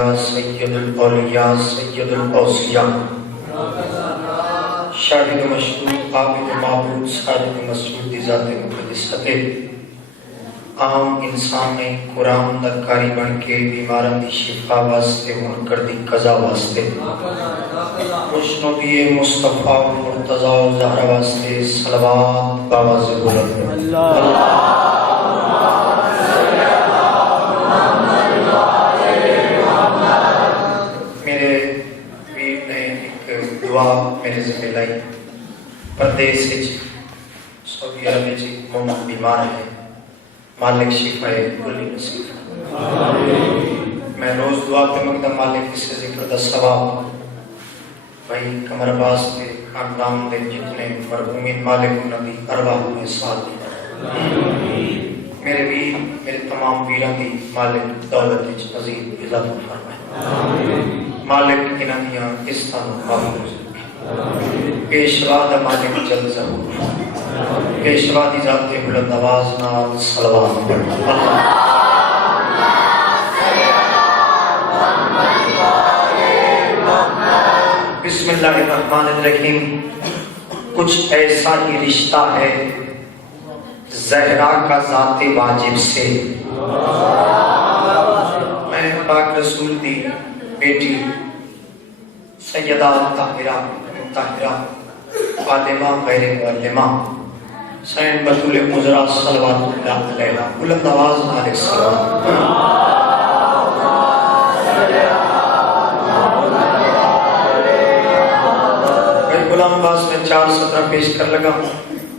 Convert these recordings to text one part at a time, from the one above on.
سید الاولیاء سید الاوصیاء شاہد مشہور عابد معبود صادق مسعود ذات مقدس عام انسان نے قرآن درکاری بن کے بیماران دی شفا واسطے منکر دی قضا واسطے خوشنودی مصطفیٰ مرتضیٰ زہرا واسطے صلوات باواز بلند میرے ذمہ لائی پردیس سعودی عرب مومن بیمار ہے، مالک شفا کلی نصیب میں روز دعا پہ مقدم مالک اس ذکر دا ثواب بھائی قمر عباس کے خاندان دے جتنے مرحومین مالک نبی ارواح میں ساتھ میرے بھی میرے تمام ویران دی مالک دولت عظیم اضافہ فرمائے، مالک انہاں دیاں اس طرح محفوظ پیشوا دا مالک جل ظہور پیشوا دی ذات بلند آواز نال صلوات بسم اللہ الرحمن الرحیم۔ کچھ ایسا ہی رشتہ ہے زہرا کا ذات واجب سے، میں پاک رسول دی بیٹی سیدہ طاہرہ فاطمہ غیر معلمہ سین بطول مزرہ صلوات اللہ علیہ بلند آواز علیہ السلام میں غلام عباس میں 4 سطرہ پیش کر لگا۔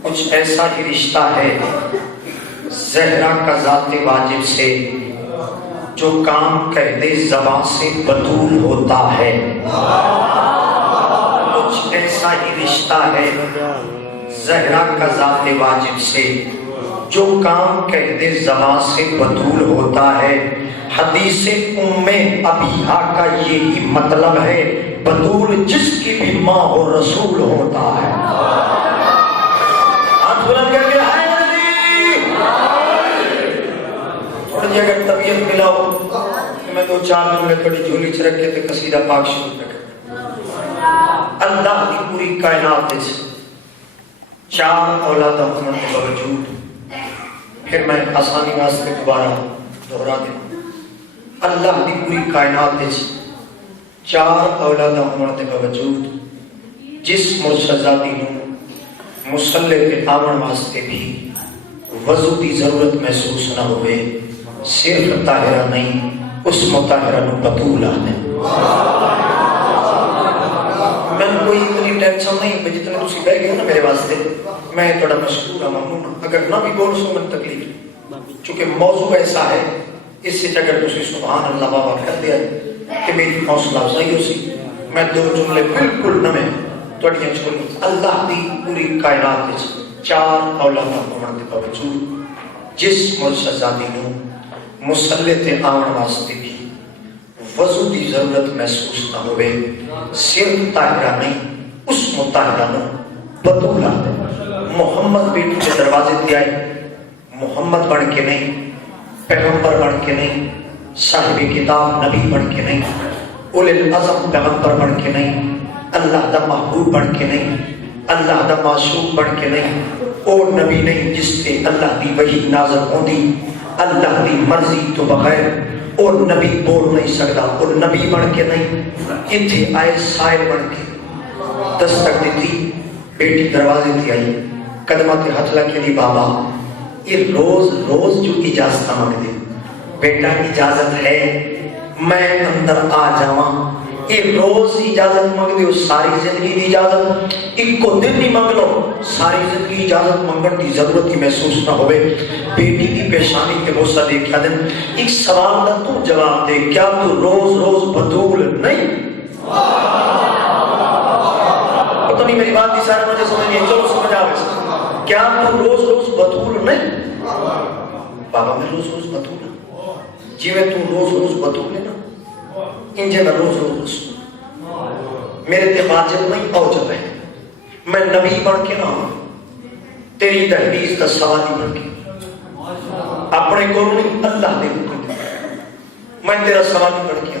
کچھ ایسا ہی رشتہ ہے زہرا کا ذات واجب سے، جو کام کہتے زبان سے بطول ہوتا ہے۔ کچھ ایسا ہی رشتہ ہے زہرا کا ذات واجب سے، جو کام کہتے زبان سے بطول ہوتا ہے۔ حدیث ام ابیہا کا یہی مطلب ہے، بطول جس کی بھی ماں و رسول ہوتا ہے۔ ہاتھ بلند کر کے ہائے نبی، تھوڑی جی اگر طبیعت ملاؤ کہ میں 2-4 جملے کڑی جھولی چھ رکھ کے تے قصیدہ پاک شروع کر اللہ کی پوری کائنات سے 4 اولاد ہونے کے باوجود، پھر میں آسانی واسطے دوبارہ دہرا دوں، اللہ کی پوری کائنات سے 4 اولاد ہونے کے باوجود جس مرشدزادی نو مسلح پہ آمن واسطے بھی وضو کی ضرورت محسوس نہ ہوئے، صرف طاہرہ نہیں اس مطہرہ نو بطول آنے۔ میں کوئی اتنی ٹینشن نہیں کہ جتنے تسی بیٹھ گئے ہو نا میرے واسطے، میں تھوڑا مشکور ہوں ممنون، اگر نہ بھی بول سو من تکلیف، چونکہ موضوع ایسا ہے اس سے اگر تسی سبحان اللہ بابا کر دیا کہ میری حوصلہ افزائی ہو سی، میں 2 جملے بالکل نہ میں توڑیاں چھوڑی۔ اللہ دی پوری کائنات وچ 4 اولاد ہونے کے باوجود جس مرشدزادی نو مسلح تے آمن واسطے بھی وضو دی ضرورت محسوس نہ ہوئے، صرف طاہرہ نہیں اس مطہرہ نو بطول آتے۔ محمد بیٹی کے دروازے تے آئے، محمد بن کے نہیں، پیغمبر بن کے نہیں، صاحب کتاب نبی بن کے نہیں، اولِ العزم پیغمبر بن کے نہیں، اللہ دا محبوب بن کے نہیں، اللہ دا معصوم بن کے نہیں، اور نبی نہیں جس سے اللہ دی وحی نازل ہوندی اللہ دی مرضی تو بغیر، اور نبی بول نہیں سکتا، اور نبی بن کے نہیں، اتھے آئے سائل بن کے دستک دیتی، بیٹی دروازے تھی آئی، قدمت ہاتھ لگے دی بابا یہ روز جو اجازت مانگ دے، بیٹا اجازت ہے میں اندر آ جاواں، یہ روز اجازت مانگ دے، ساری زندگی دی اجازت ایک کو دن نہیں مانگ لو، ساری زندگی اجازت مانگن دی ضرورت ہی محسوس نہ ہوئے۔ بیٹی کی پیشانی کے غصہ دیکھا دن، ایک سوال دا تو جواب دے، کیا تو روز بطول نہیں؟ پتہ نہیں میری بات کی سارے مجھے سمجھ نہیں، چلو سمجھ آوے، کیا تو روز بطول نہیں؟ بابا میں روز بطول ہوں، جی میں تو روز بطول ہے نا، انجھے میں روز میرے تے واجب نہیں اوجب ہے، میں نبی بن کے نہ ہوں، تیری تحدیث کا سوالی بن کے اپنے کو نہیں اللہ دے حکم، میں تیرا سوال پڑھ کیا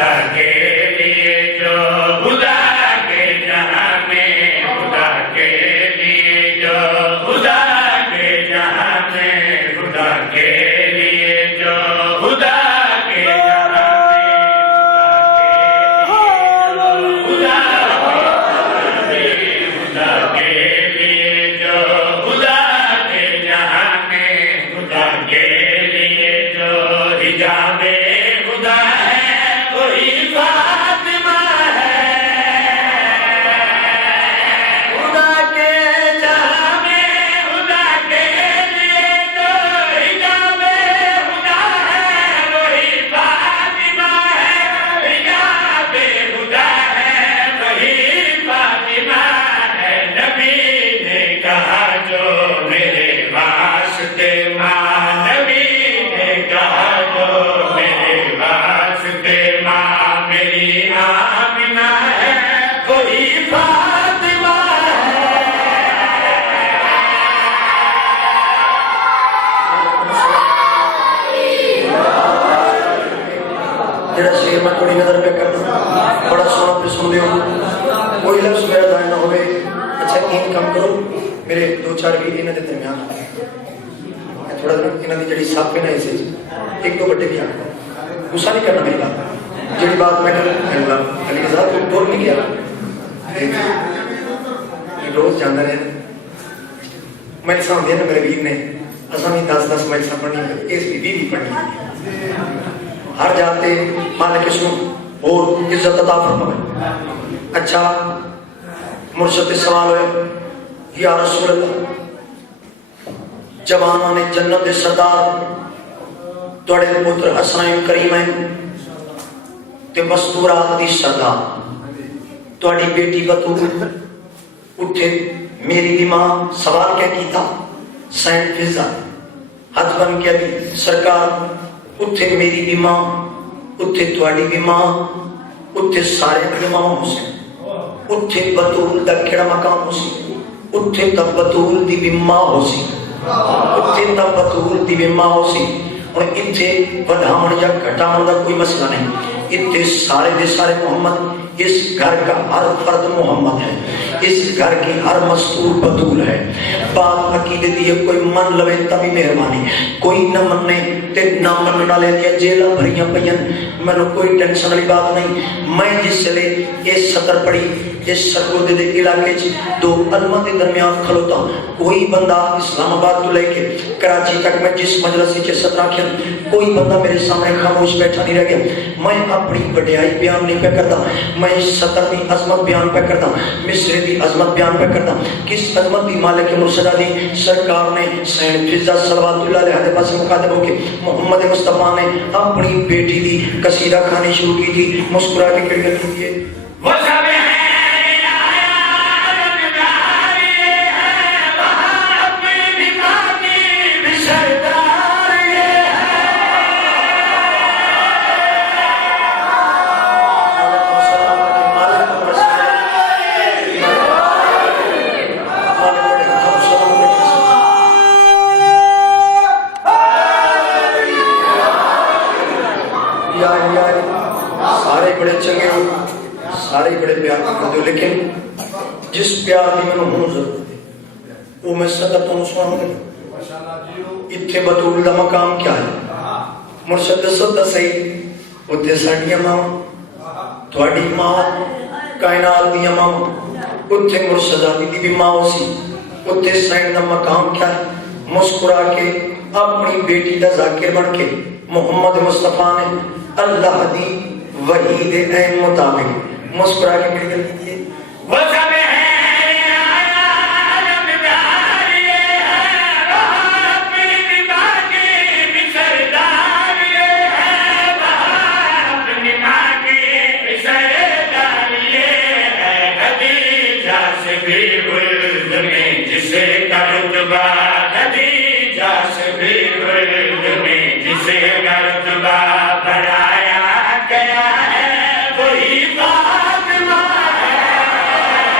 خدا کے لیے جو خدا کے جہاں میں خدا کے لیے جو خدا کے جہاں میں خدا کے لیے جو خدا کے جہاں میں خدا کے لیے جو خدا کے جہاں میں خدا کے لیے جو حجاب خدا ہے وہی فاطمہ ہے خدا کے جہاں میں خدا کے لیے جو حجاب خدا ہے وہی فاطمہ ہے حجاب خدا ہے وہی فاطمہ ہے نبی نے کہا جو میرے واسطے ماں نبی نے کہا جو میرے واسطے ماں میری آمنہ ہے وہی فاطمہ جڑا شیر میں تھوڑی نظر پہ کرنا بڑا سونا پہ سن دیو کوئی لفظ میرا ضائع نہ ہوئے اچھا این کم کرو میرے دو چار بھی انہاں دے درمیان میں تھوڑا انہاں دی جڑی صاف ہے نا اسے ایک دو بڑے بھی آ غصہ نہیں کرنا میری بات جڑی بات میں کروں علی صاحب کو دور نہیں گیا روز جانا رہے میں سامنے نا میرے ویر نے اساں بھی 10 مجلساں پڑھنی اس بھی پڑھنی ہر جاتے مالک اس کو اور عزت عطا فرمائے اچھا مرشد سوال ہوئے یا رسول اللہ جوانوں نے جنت سردار توڑے پتر حسنین کریمین تے مستورات دی سردار توڑی بیٹی بطول اٹھے میری بھی ماں سوال کیا کی تھا سینٹ فضا حد بن کے ابھی سرکار اتھے میری بھی ماں اتھے توڑی بھی ماں اتھے سارے بھی ماں ہو سے اتھے بطول دا کڑا مقام ہو سی اتھے تا بطول دی بھی ماں ہو سی اتھے تا بطول دی بھی ماں ہو سی اور اتھے بدھامن یا گھٹامن دا کوئی مسئلہ نہیں اتھے سارے دے سارے محمد اس گھر کا ہر فرد محمد ہے اس گھر کی ہر مستور بطول ہے بات عقیدے دیئے کوئی من لوے تبھی مہربانی کوئی نہ مننے تے نہ مننا لے دیا جیلہ بھریاں پہین میں نے کوئی ٹینشن علی بات نہیں میں جس سے لے یہ سطر پڑی اس سرگو دے دے علاقے دو علمہ دے درمیان کھلوتا کوئی بندہ اسلام آباد تو لے کے کراچی تک میں جس مجلسی کے سطر آکھیں کوئی بندہ میرے سامنے خاموش بیٹھا نہیں رہ گیا میں اپنی بڑیائی بیان نہیں پہ کرتا میں سطر دی عظمت بیان پہ کرتا مصر دی عظمت بیان پہ کرتا کس عظمت دی مالک مرشدہ دی سرکار نے سین فضا صلوات اللہ علیہ دے پاس مقادم ہو کے محمد مصطفیٰ نے اپنی بیٹی دی قصیدہ کھانی شروع کی تھی مسکرا کے کڑی کی تھی وہ سب ہیں سارے بڑے چنگے ہو سارے بڑے پیار کرتے ہو لیکن جس پیار کی میں ہوں ضرورت ہے وہ میں صدر تو سنوں گا اتھے بطول دا مقام کیا ہے مرشد صدر صحیح اتھے ساڑیاں ماں تھوڑی ماں کائنات دیا ماں اتھے مرشدہ دی بھی ماں ہو سی اتھے سائن دا مقام کیا ہے مسکرا کے اپنی بیٹی دا ذاکر بڑھ کے محمد مصطفیٰ نے اللہ دی وحید این مطابق مسکرا کے کڑی کر دیئے وہ سب ہیں عالم داری ہے اپنی ماں کی بسرداری ہے اپنی ماں کی بسرداری ہے خدیجہ سے بھی ولد میں جسے کا رتبہ خدیجہ سے بھی ولد میں جسے کا رتبہ بڑھایا گیا ہے وہی فاطمہ ہے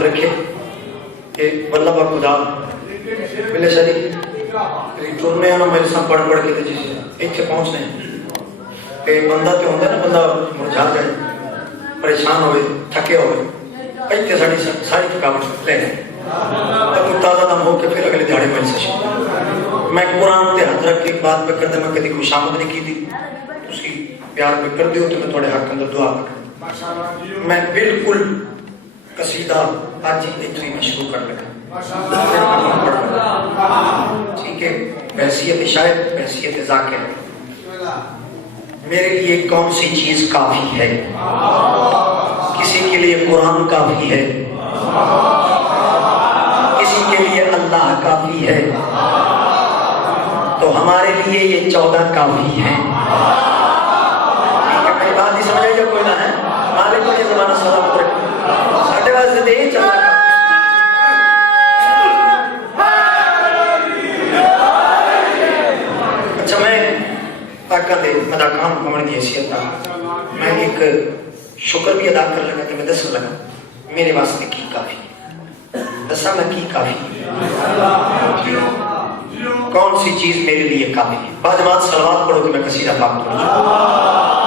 سلامت رکھے کہ واللہ با خدا ملے ساری ٹرنے نا میرے ساتھ پڑھ پڑھ کے جی اتنے پہنچنے کہ بندہ تو ہوتا ہے نا بندہ مرجھا جائے پریشان ہوئے تھکے ہوئے اتنے ساری تھکاوٹ لے لیں تو تازہ دم ہو کے پھر اگلے دیہڑے مل سکے میں قرآن تے ہاتھ رکھ کے بات پہ کرتا میں کدی خوشامد نہیں کی تھی تسی پیار پہ کر دیو تو میں تھوڑے حق اندر دعا پہ میں بالکل قصیدہ آج ہی اتنی میں شروع کر لگا ٹھیک ہے بحثیت شاعر بحثیت ذاکر میرے لیے کون سی چیز کافی ہے کسی کے لیے قرآن کافی ہے کسی کے لیے اللہ کافی ہے تو ہمارے لیے یہ 14 کافی ہے میری بات نہیں سمجھے جو کوئی نہ ہے مالک کو یہ زمانہ سلامت رکھے ساڑھے واسطے دے 14 اچھا میں آقا دے مداکان حکمر کی حیثیت تھا میں ایک شکر بھی ادا کر لگا کہ میں دس لگا میرے واسطے کی کافی دسا میں کی کافی کون سی چیز میرے لیے کافی ہے بعد بات سلوات پڑھو کہ میں قصیدہ پاک پڑھوں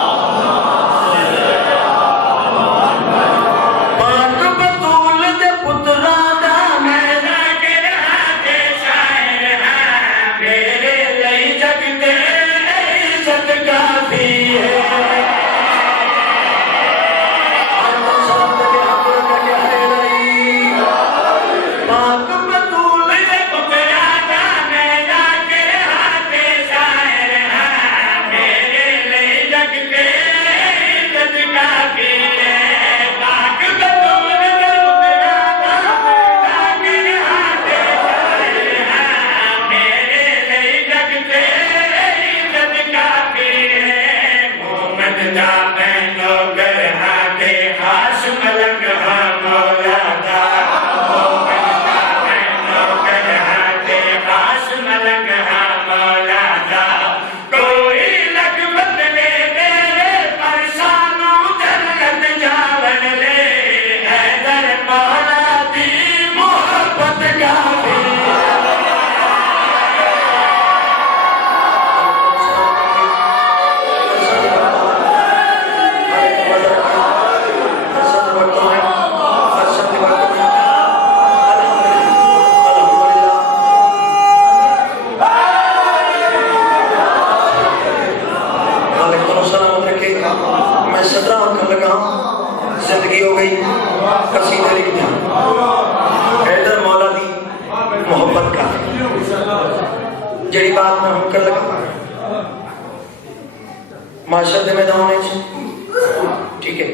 معاشرت میں میدان ٹھیک ہے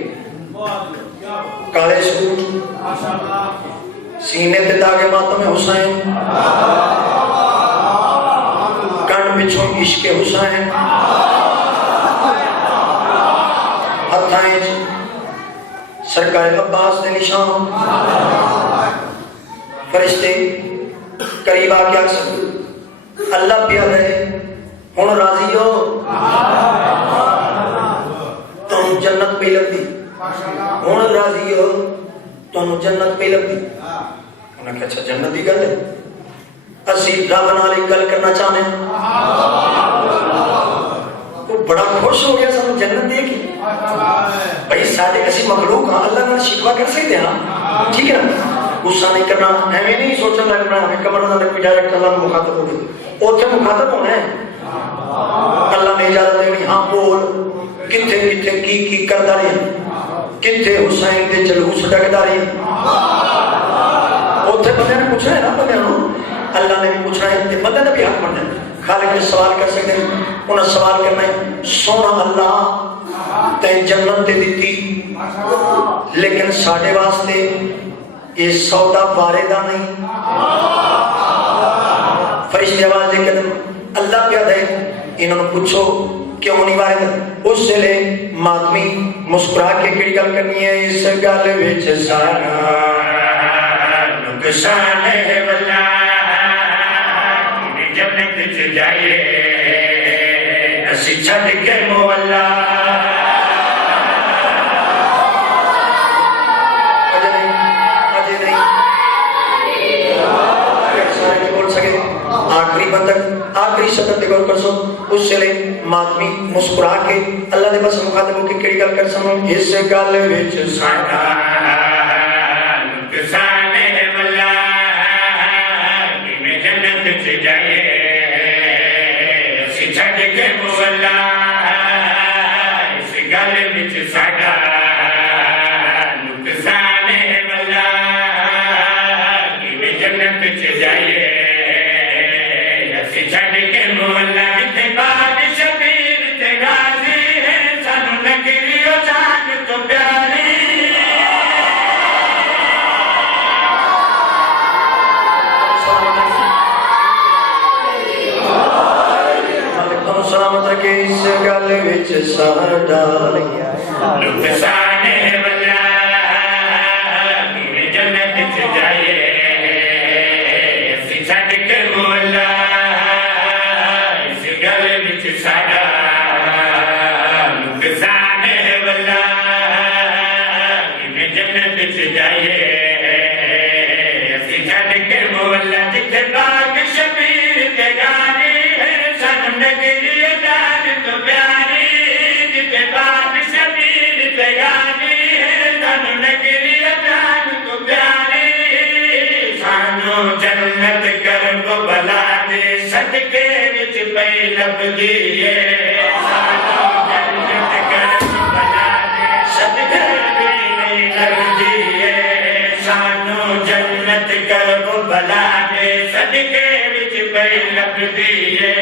کالے سوٹ سینے تے داغے ماتم حسین کن پچھوں عشق حسین ہتھائیں سرکار عباس دے نشان فرشتے قریب آ کے اللہ پیا رہے ہوں راضی ہو تم جنت پہ لگ دی ہوں راضی ہو تم جنت پہ لگ دی انہیں کہا اچھا جنت دی گل ہے اسی رب نال گل کرنا چاہنے وہ بڑا خوش ہو گیا سب جنت دے کی بھائی سارے ایسی مخلوق ہاں اللہ نے شکوا کر سکتے ہیں ٹھیک ہے نا غصہ نہیں کرنا ایویں نہیں سوچنا لگنا ہمیں کمر نہ رکھ ڈائریکٹ اللہ نے مخاطب ہو گئی اوتھے مخاطب ہونا ہے اللہ نے اجازت دینی ہاں بول کتھے کتھے کی کردا رہی کتھے حسین دے جلوس ڈکدا رہی اوتھے بندے نے پوچھنا ہے نا بندے نوں اللہ نے بھی پوچھنا ہے تے بندے نے بھی حق بننا ہے خالق نے سوال کر سکتے ہیں انہیں سوال کرنا ہے سونا اللہ تے جنت تے دیتی لیکن ساڈے واسطے یہ سودا واردہ نہیں فرشتے آواز دے کے اللہ کیا دے انہوں نے پوچھو کیوں نہیں وارد اس سے لے ماتمی مسکرا کے کڑی گل کرنی ہے اس گل وچ سارا نقصان ہے واللہ جنت چ جائے اسی چھڈ کے مولا اجے نہیں آخری شکر دے گور کرسو اس سے لے ماتمی مسکرا کے اللہ دے بس مخاطب ہو کے کڑی گل کر سنو اس گل وچ ساڈا نقصان ہے والا کہ میں جنت وچ جائے اسی چھڈ کے مولا اس گل وچ ساڈا نقصان ہے والا کہ میں جنت وچ جائے اسی چھڈ کے مولا تے باغ شبیر تے غازی ہے سانو نگری او جان تو پیاری سلامت رکھے اس گل وچ ساڈا نقصان ہے والا کہ جنت وچ جائے اسی چھڈ کے مولا اس گل وچ ساڈا نقصان ہے والا کہ جنت وچ جائے اسی چھڈ کے مولا جتھے باغ شبیر تے غازی ہے سانو نگری جان تو پیاری جتھے باغ شبیر تے غازی ہے سانو نگری جان تو پیاری سانو جنت کرب بلا دے صدقے وچ پئی لبدی ہے سانو جنت کرب بلا دے صدقے وچ پئی لبدی ہے سانو جنت کرب بلا دے صدقے وچ پئی لبدی ہے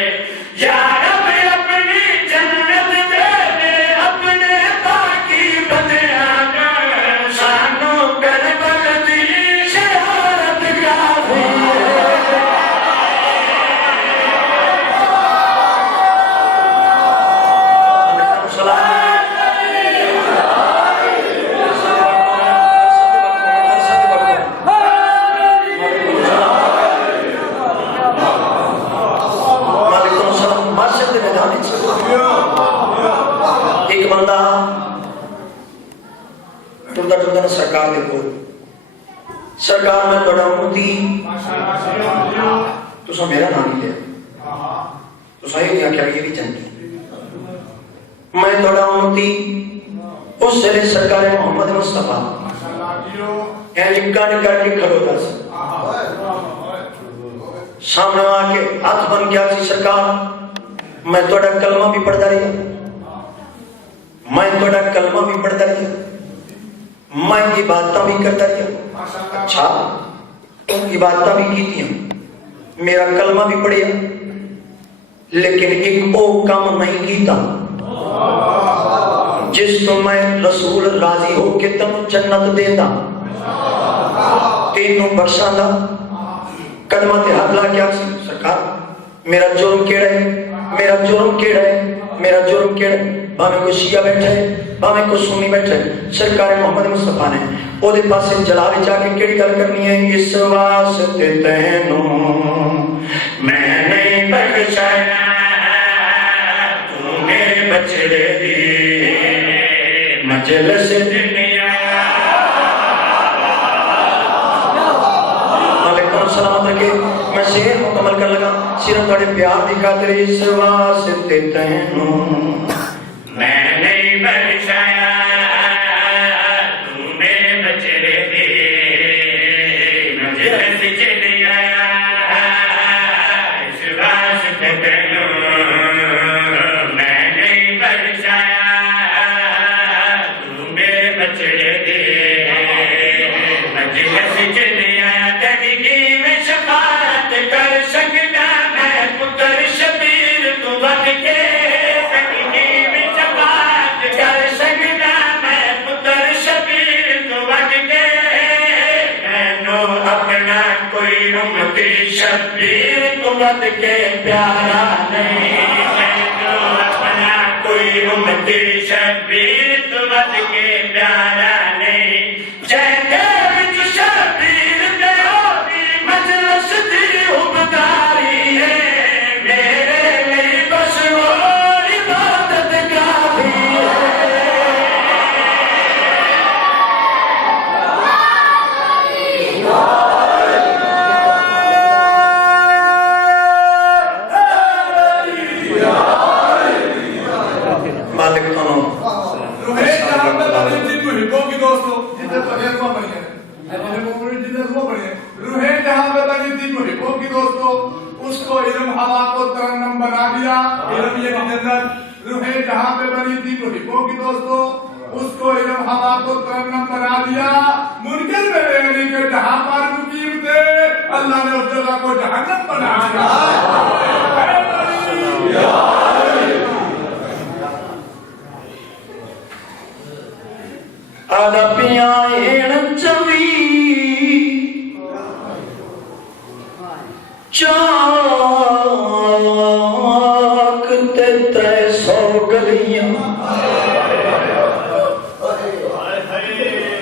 یا رب اپنی جنت دے دے اپنے باقی بندیاں نوں سانو کربل دی شہادت کافی ایک بندہ ٹرتا ٹرتا سرکار دے کول سرکار میں بڑا امتی تسا میرا نام نہیں لیا تسا یہ کیا یہ بھی چاہیے میں بڑا امتی اس سے سرکار محمد مصطفیٰ یعنی کڑ کر کے کھڑو دا سامنے آ کے ہاتھ بن گیا سی سرکار میں توڑا کلمہ بھی پڑھتا رہا میں توڑا کلمہ بھی پڑھتا رہا میں عبادتہ بھی کرتا رہا اچھا عبادتہ بھی کی تھی میرا کلمہ بھی پڑھیا لیکن ایک او کام نہیں کیتا جس تو میں رسول راضی ہو کے تم جنت دیتا تینوں بخشاندہ قدمہ تے ہاتھ لا کے آپ سرکار میرا جرم کیڑا ہے میرا جرم کیڑا ہے میرا جرم کیڑا ہے بھامے کو شیعہ بیٹھا ہے بھامے کو سنی بیٹھا ہے سرکار محمد مصطفیٰ نے او دے پاس جلال جا کے کیڑی گل کرنی ہے اس واسطے تینوں میں نہیں بخشایا تو میرے بچڑے دی مجلس دنیا علیکم السلام رکھے میں شعر مکمل کر لگا صرف بڑے پیار دی خاطر اس واسطے تینوں میں نہیں بخشایا تو میرے بچڑے دی مجلس دنیا اس واسطے تینوں میں نہیں بخشایا تو میرے بچڑے دی مجلس دنیا زندگی میں شفاعت کر سکتا میں پتر شبیر تو بن کے زندگی میں شفاعت کر سکتا میں پتر شبیر تو بن کے مینو اپنا کوئی امتی شبیر تو بن کے پیارا نہیں مینو اپنا کوئی امتی شبیر تو بن کے پیارا نہیں جیسے شبیر دے ہوگی مجلس دی حبداری ہے میرے لیے بس وہ عبادت کافی ہے علم ہوا کو ترنم بنا دیا. علم یہ جنت روحیں جہاں پہ بنی تھی تو ہپو کی دوستو اس کو علم ہوا کو ترنم بنا دیا. منکر میں رہنے کے جہاں پر مقیم تھے اللہ نے اس جگہ کو جہنم بنا دیا. آدھا پیائیں چوی چاک تے 300 گلیاں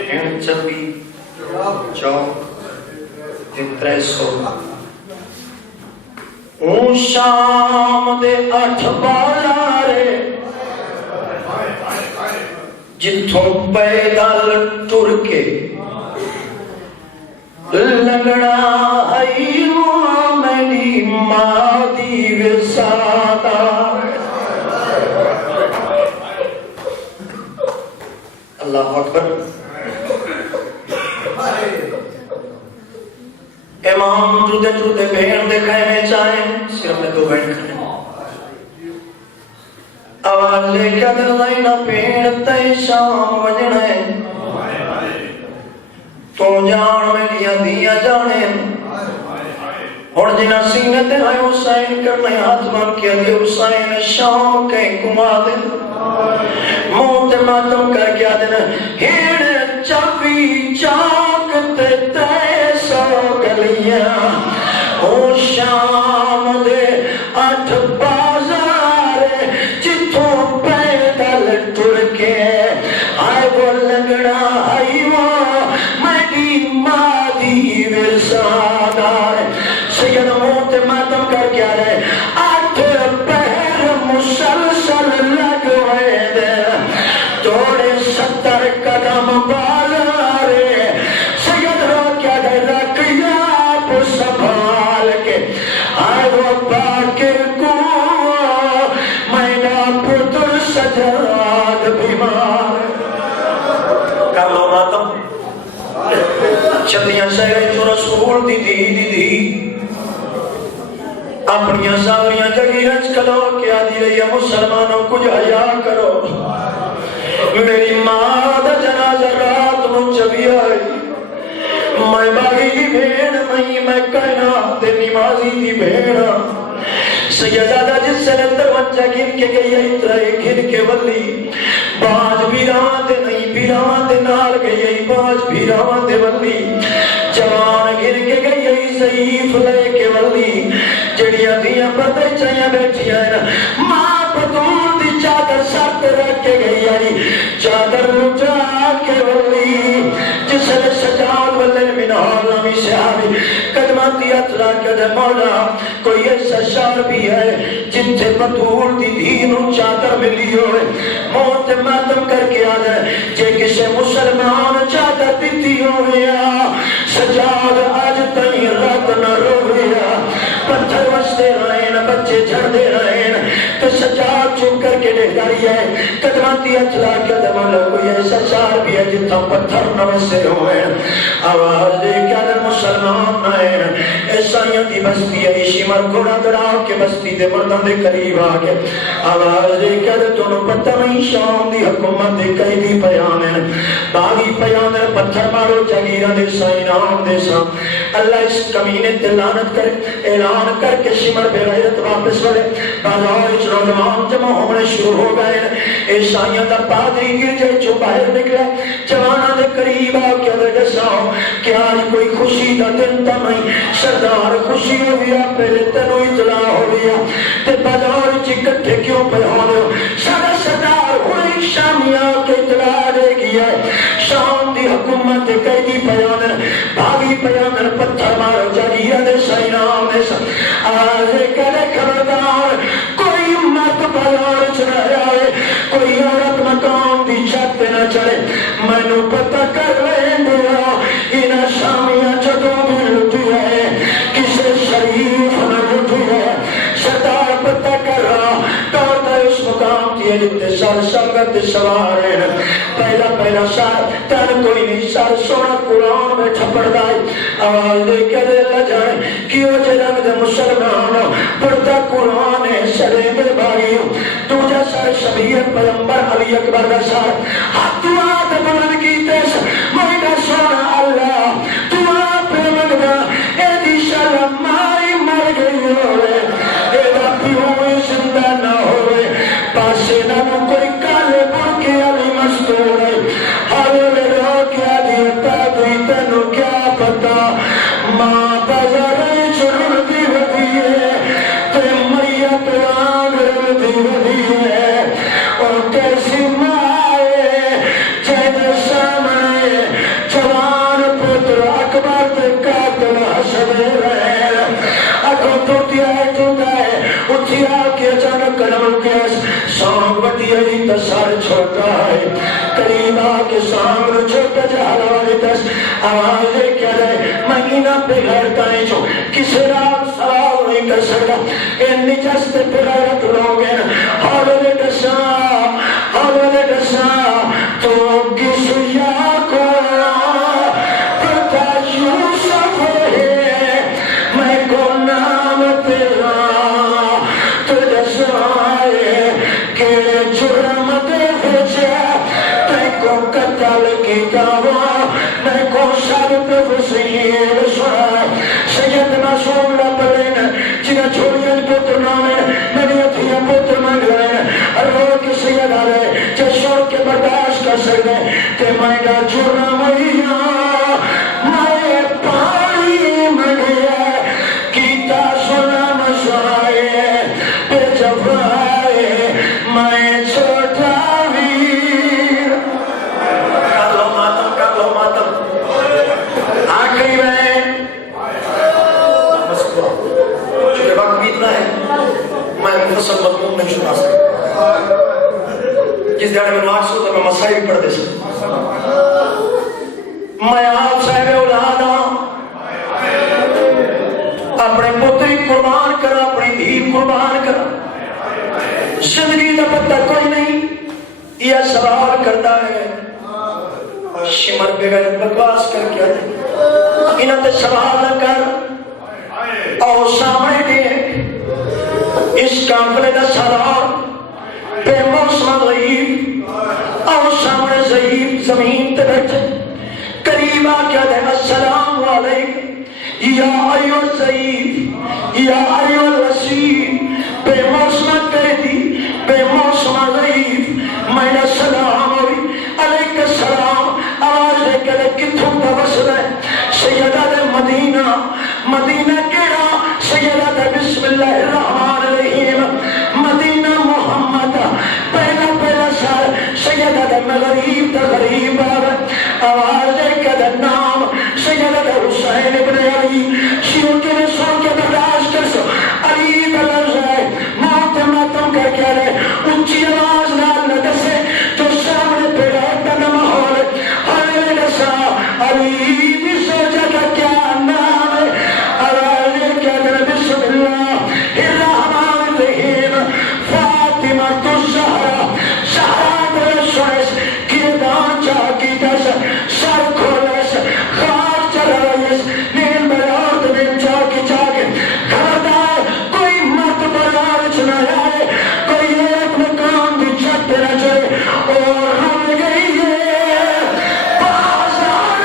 این چوی چاک تے 300 اون شام دے 8 بازارے جتھوں پیدل ٹر کے لگڑا آئیو میری ماں دی وسادہ. اللہ اکبر. امام ٹردے ٹردے بہن دے خیمے چاہیں صرف نے 2 بہن کھڑے آواز لے کے دل لائنا پیڑ تے شام وجنے تو جان میں لیا دیا جانے اور جنہ سینے تے آئے حسین کرنے ہاتھ بن کے دے حسین شام کہیں کما دے موت ماتم کر کے دے ہیڑ چوی چاک تے 300 گلیاں او شام دے 8 بازار جتھوں پیدل ٹر کے آئے وہ لگڑا آئی وہ میری ماں دی ورسادہ. سید موت ماتم کر کے آ رہے 8 پہر مسلسل لگ ہوئے دے توڑے 70 قدم بازارے سید رو کیا دے رکھیا آپ سنبھال کے آئے وہ باکر کو مینا پتر سجاد بیمار. کامو ماتم چندیاں سہرے جو رسول دی اپنیاں ساوریاں جگیرچ کلو کیا دی رہی ہے مسلمانوں کچھ حیا کرو. میری ماں دا جنازہ رات نو چبی آئی میں باغی دی بھیڑ نہیں میں کائنات دے نمازی دی بھیڑ. سیدادہ جس سے اندر بچہ گن کے گئی ہے اترائے گن کے ولی باج بھی راوان دے نہیں بھی راوان دے نال گئی ہے باج بھی راوان دے ولی جوان گن کے گئی ہے ضعیف لے کے ولی جڑیاں دیاں پردے چاہیاں بیٹھیاں ہیں ماں پتول دی چادر ساتھ رکھ کے گئی ہے چادر رجا کے ولی جس نے سجاد والن من عالمی صحابی قدمات دی اطلاع کے دے مولا کوئی ایسا شعر بھی ہے جن سے پتول دی دین چادر ملی ہوئے موت ماتم کر کے آدھے جے کسے مسلمان چادر دیتی ہویا سجاد آج تئی رات نہ رویا پتھر وستے رہین بچے جھڑ دے رہین تو سجاد چوب کر کے لے گاری ہے قدماتی اطلاع کے دمالا کوئی ایسا شعر بھی ہے جتا پتھر نہ وستے ہوئے آواز دے کیا در مسلمان نائن ایسائیاں دی بستی ہے اسی مرگوڑا دراؤ کے بستی دے مردان دے قریب آگے آواز دے کیا در دونوں پتہ نہیں شام دی حکومت دے کئی دی پیامن باغی پیامن پتھر مارو جگیرہ دے سائنام دے سام اللہ اس کمینے تلانت کرے اعلان کر کے شمر بے غیرت واپس ورے بازار اچھ نوجوان جمع ہونے شروع ہو گئے عیسائیاں دا پادری گر جائے جو باہر نکلے جوانہ دے قریب آ کے دے دساؤ کہ آج کوئی خوشی دا دن تا نہیں سردار خوشی ہو گیا پہلے تنو اطلاع ہو گیا تے بازار چکٹھے کیوں پہ ہونے سارا سردار ہوئی شامیاں کے اطلاع دے گیا شام دی حکومت کئی دی پیامن بھاگی پیامن پتھر مارو جاگیرہ دے سائنام دے سا آزے کرے خبردار کوئی مت بازار چڑھا آئے کوئی عورت مقام دی چھت پہ نہ چڑھے میں نو پتہ کر لیں دیا انہ شامیاں جدوں بھی لٹی ہے کسے شریف نہ لٹی ہے سردار پتہ کر رہا کہتا ہے اس مقام کی ہے جتے سر سنگت سوار پہلا پہلا سر تن کوئی نہیں سر سونا قرآن میں چھپڑ دائی آواز دے کے دے اللہ جائے کیوں جے رنگ دے مسلمان پڑھتا قرآن ہے سرے میں بھائی تو جا سر شبیت پیغمبر علی اکبر کا سر حق دعا دے بلند کی تیس مہینہ سونا اللہ دعا پہ مگنا اے دی شرم مائی مر گئی ہوئے اے دا پیوئے زندہ نہ ہوئے پاسے نہ کوئی کالے بڑھ کے علی مستور ہے ہر میرا کیا دیتا دوئی تنو کیا پتا ماں بازارے چھوڑ دی ودی ہے تے میت آگر دی ودی ہے اور کیسی مائے جید سامنے جوان پتر اکبر تے قاتل حسد رہے اکھوں تو تیائے تو گئے اٹھیا کے اچانک قدم کیس سانگ بٹی ہے تا سار چھوٹا ہے قریب آکے سانگ چھوٹا جہالا والی دس آواز لے کیا رہے مہینہ پہ گھرتا ہے جو کسی رات سوال نہیں کر سکتا ان نجست پہ غیرت لوگیں حالے دسا تو کس یا کو پتا یوسف ہے میں کو نام تیرا تو دسائے کہ جرم دے بھیجا میں کو قتل کی دعویٰ میں کو شرط وسیل سنا سید معصوم لپلین جنہ چھوڑیاں پتر نامن میں اتھیا پتر مانگ رہے رو کی سید آرے جشور کے برداشت کر سکتے کہ میں گا جرم ویاں میں پانی مگیا کیتا سنا مسائے پہ جفائے میں چھوٹا ویر کر لو ماتم آخری میں چونکہ وقت بیتنا ہے میں مفصل مضمون نہیں سنا سکتا جس دیانے میں نواز ہوتا میں مسائل پڑھ دے سکتا میں آپ صاحب اولادا اپنے پتری قربان کرا اپنی دھی قربان کرا زندگی کا پتہ کوئی نہیں یہ سوال کرتا ہے شمر بغیر بکواس کر کے انہاں تے سوال نہ کر اور سامنے دے اس کاملے دا سوال بے موسم غیب اور سامنے ضعیف زمین تے بیٹھے قریبا کیا دے السلام علیکم یا ایو الضعیف یا ایو الوسیم بے موسم کہتی بے موسم غیب میں السلام علیکم السلام آواز لے کے لے کتھوں دا وصل ہے سیدہ دے مدینہ کیڑا سیدہ دے بسم اللہ الرحمن الرحیم مدینہ محمد پہلا سال سیدہ دے مغریب دا غریب آواز لے کے دے نام سیدہ دے حسین ابن علی شیعوں کے نے سن کے برداشت کر سو علی دا لفظ ہے موت ماتم کر کے رہے اونچی آواز نال نہ دسے جو سامنے پہ رہتا نہ ماحول ہر دسا علی بھی سوچا کہ کیا نام ہے آواز لے کے دے بسم اللہ الرحمن الرحیم فاطمہ الزہرا زہرا دے سوئس کی دان چاہ کی دس سر کھولس خاک چلائیس نیل بیار دن چاہ کی چاہ کے گھردار کوئی مرد بیار چنا ہے کوئی ایک مکان بھی چھت پہ نہ چلے اور رم گئی ہے بازار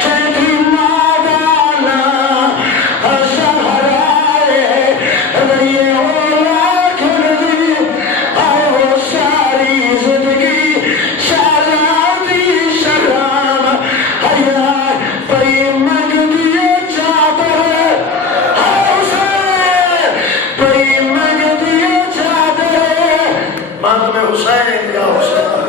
چیدری مادانا زہرائے رہیے اولا کھردی آئے وہ ساری زندگی شہزادی شرام حیار پری مگ دیے چادر حسین پری مگ دیے چادر ماں تمہیں حسین یا حسین